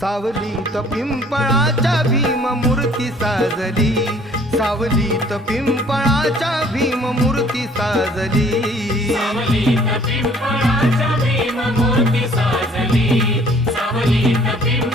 सावलीत पिंपळाच्या भीम मूर्ती साजली, सावलीत पिंपळाच्या भीम मूर्ती साजली, सावलीत पिंपळाच्या भीम मूर्ती साजली, सावलीत पिंपळाच्या